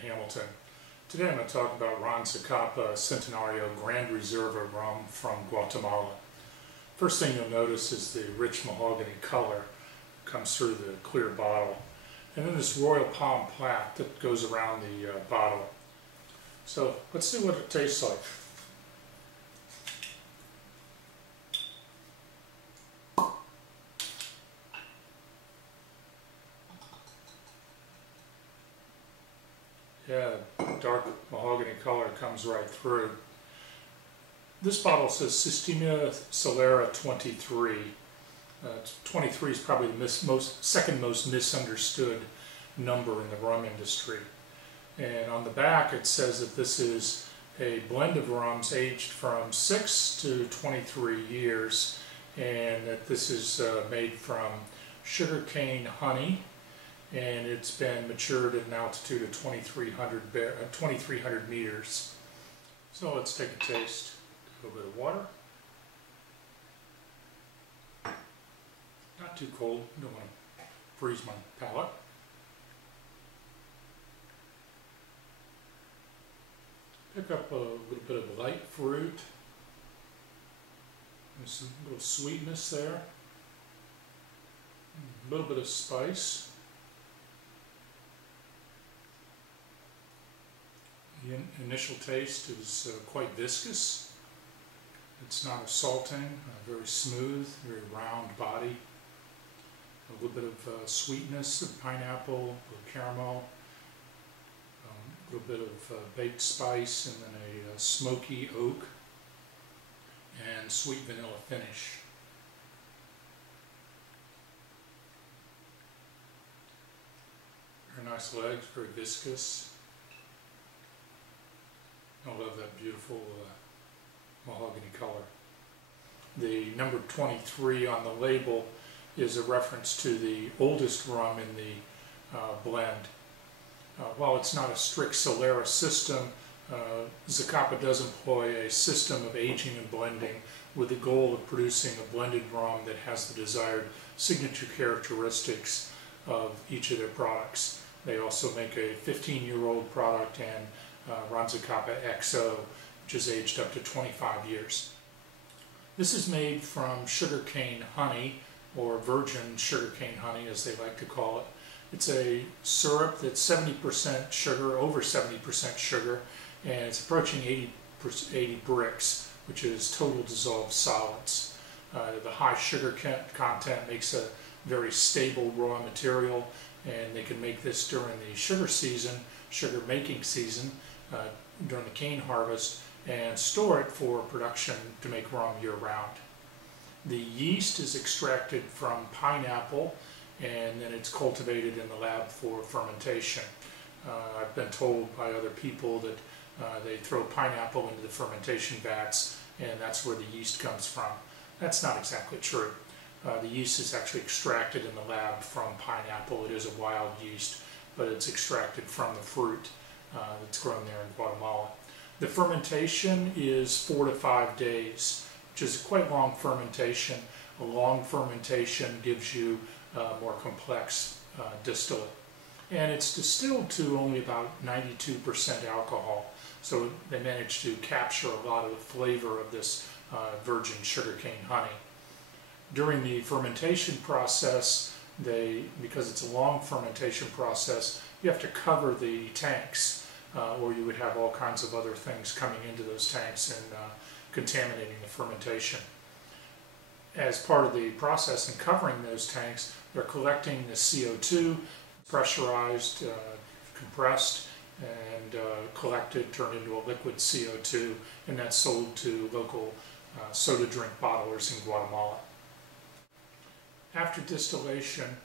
Hamilton. Today I'm going to talk about Zacapa Centenario Gran Reserva rum from Guatemala. First thing you'll notice is the rich mahogany color comes through the clear bottle, and then this royal palm plaque that goes around the bottle. So let's see what it tastes like. Yeah, dark mahogany color comes right through. This bottle says Sistema Solera 23. 23 is probably the second most misunderstood number in the rum industry. And on the back it says that this is a blend of rums aged from 6 to 23 years, and that this is made from sugarcane honey, and it's been matured at an altitude of 2,300 meters. So let's take a taste. A little bit of water. Not too cold, don't want to freeze my palate. Pick up a little bit of light fruit. There's some little sweetness there. A little bit of spice. The initial taste is quite viscous. It's not assaulting, very smooth, very round body. A little bit of sweetness of pineapple, a little caramel, a little bit of baked spice, and then a smoky oak and sweet vanilla finish. Very nice legs, very viscous. I love that beautiful mahogany color. The number 23 on the label is a reference to the oldest rum in the blend. While it's not a strict Solera system, Zacapa does employ a system of aging and blending with the goal of producing a blended rum that has the desired signature characteristics of each of their products. They also make a 15-year-old product and Zacapa XO, which is aged up to 25 years. This is made from sugarcane honey, or virgin sugarcane honey as they like to call it. It's a syrup that's 70% sugar, over 70% sugar, and it's approaching 80 bricks, which is total dissolved solids. The high sugar content makes a very stable raw material, and they can make this during the sugar season, sugar making season, during the cane harvest, and store it for production to make rum year-round. The yeast is extracted from pineapple, and then it's cultivated in the lab for fermentation. I've been told by other people that they throw pineapple into the fermentation vats, and that's where the yeast comes from. That's not exactly true. The yeast is actually extracted in the lab from pineapple. It is a wild yeast, but it's extracted from the fruit that's grown there in Guatemala. The fermentation is 4 to 5 days, which is a quite long fermentation. A long fermentation gives you more complex distillate. And it's distilled to only about 92% alcohol, so they manage to capture a lot of the flavor of this virgin sugarcane honey. During the fermentation process, because it's a long fermentation process, you have to cover the tanks, or you would have all kinds of other things coming into those tanks and contaminating the fermentation. As part of the process in covering those tanks, they're collecting the CO2, pressurized, compressed, and collected, turned into a liquid CO2, and that's sold to local soda drink bottlers in Guatemala. After distillation,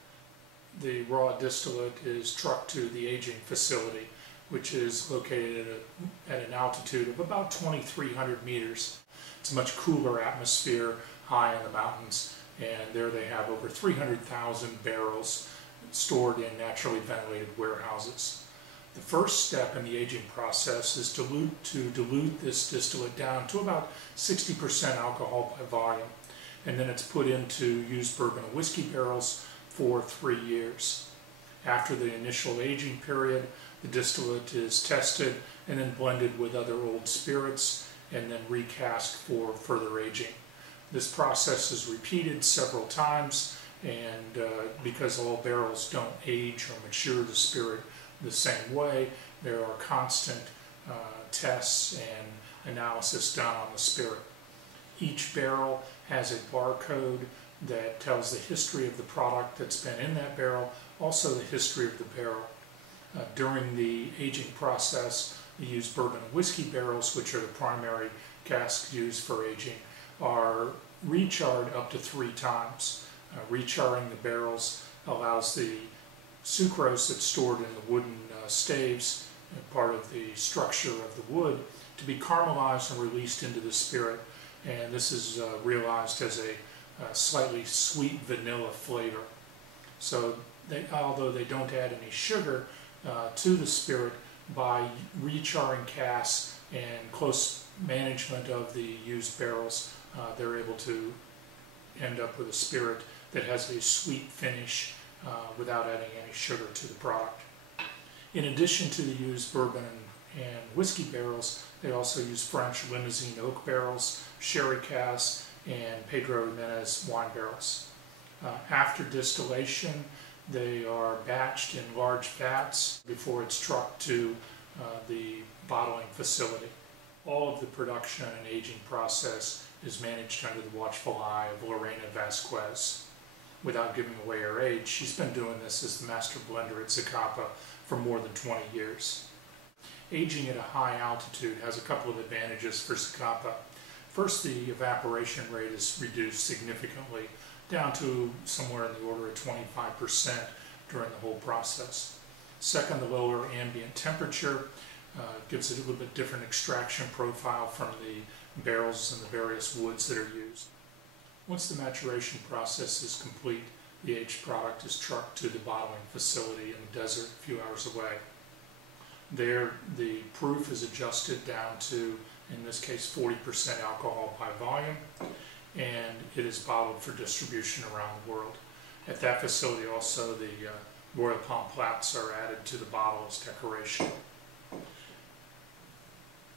the raw distillate is trucked to the aging facility, which is located at an altitude of about 2,300 meters. It's a much cooler atmosphere high in the mountains, and there they have over 300,000 barrels stored in naturally ventilated warehouses. The first step in the aging process is to dilute this distillate down to about 60% alcohol by volume, and then it's put into used bourbon and whiskey barrels for 3 years. After the initial aging period, the distillate is tested and then blended with other old spirits and then recast for further aging. This process is repeated several times, and because all barrels don't age or mature the spirit the same way, there are constant tests and analysis done on the spirit. Each barrel has a barcode that tells the history of the product that's been in that barrel, also the history of the barrel. During the aging process, we use bourbon and whiskey barrels, which are the primary casks used for aging, are recharred up to 3 times. Recharring the barrels allows the sucrose that's stored in the wooden staves, part of the structure of the wood, to be caramelized and released into the spirit. And this is realized as a slightly sweet vanilla flavor. So although they don't add any sugar to the spirit, by recharring casks and close management of the used barrels, they're able to end up with a spirit that has a sweet finish without adding any sugar to the product. In addition to the used bourbon and whiskey barrels, they also use French limousine oak barrels, sherry casks, and Pedro Jimenez wine barrels. After distillation, they are batched in large vats before it's trucked to the bottling facility. All of the production and aging process is managed under the watchful eye of Lorena Vasquez. Without giving away her age, she's been doing this as the master blender at Zacapa for more than 20 years. Aging at a high altitude has a couple of advantages for Zacapa. First, the evaporation rate is reduced significantly, down to somewhere in the order of 25% during the whole process. Second, the lower ambient temperature gives it a little bit different extraction profile from the barrels and the various woods that are used. Once the maturation process is complete, the aged product is trucked to the bottling facility in the desert a few hours away. There, the proof is adjusted down to, in this case, 40% alcohol by volume, and it is bottled for distribution around the world. At that facility also, the royal palm plaques are added to the bottle as decoration.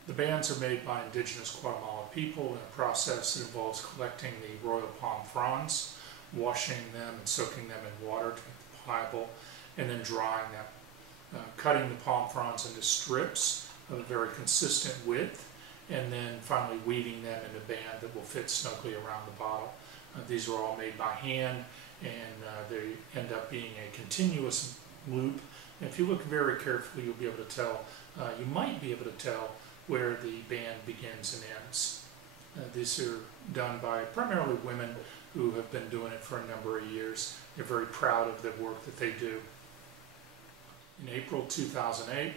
The bands are made by indigenous Guatemala people in a process that involves collecting the royal palm fronds, washing them and soaking them in water to make them pliable, and then drying them. Cutting the palm fronds into strips of a very consistent width, and then finally weaving them in a band that will fit snugly around the bottle. These are all made by hand, and they end up being a continuous loop. And if you look very carefully, you'll be able to tell, you might be able to tell where the band begins and ends. These are done by primarily women who have been doing it for a number of years. They're very proud of the work that they do. In April 2008,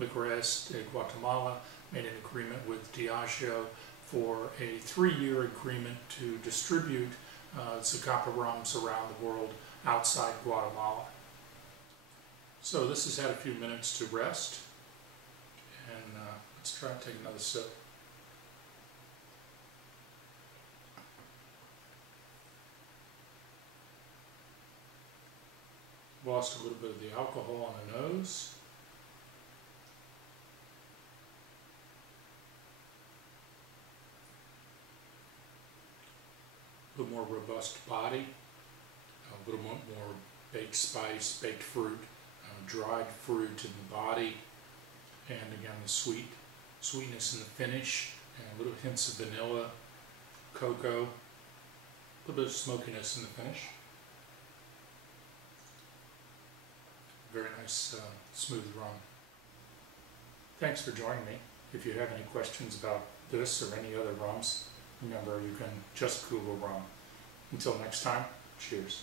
Licores de Guatemala made an agreement with Diageo for a 3-year agreement to distribute Zacapa rums around the world outside Guatemala. So this has had a few minutes to rest, and let's try and take another sip. Lost a little bit of the alcohol on the nose. A little more robust body, a little more baked spice, baked fruit, dried fruit in the body, and again the sweetness in the finish, and little hints of vanilla, cocoa, a little bit of smokiness in the finish. Very nice, smooth rum. Thanks for joining me. If you have any questions about this or any other rums, remember you can just Google rum. Until next time, cheers.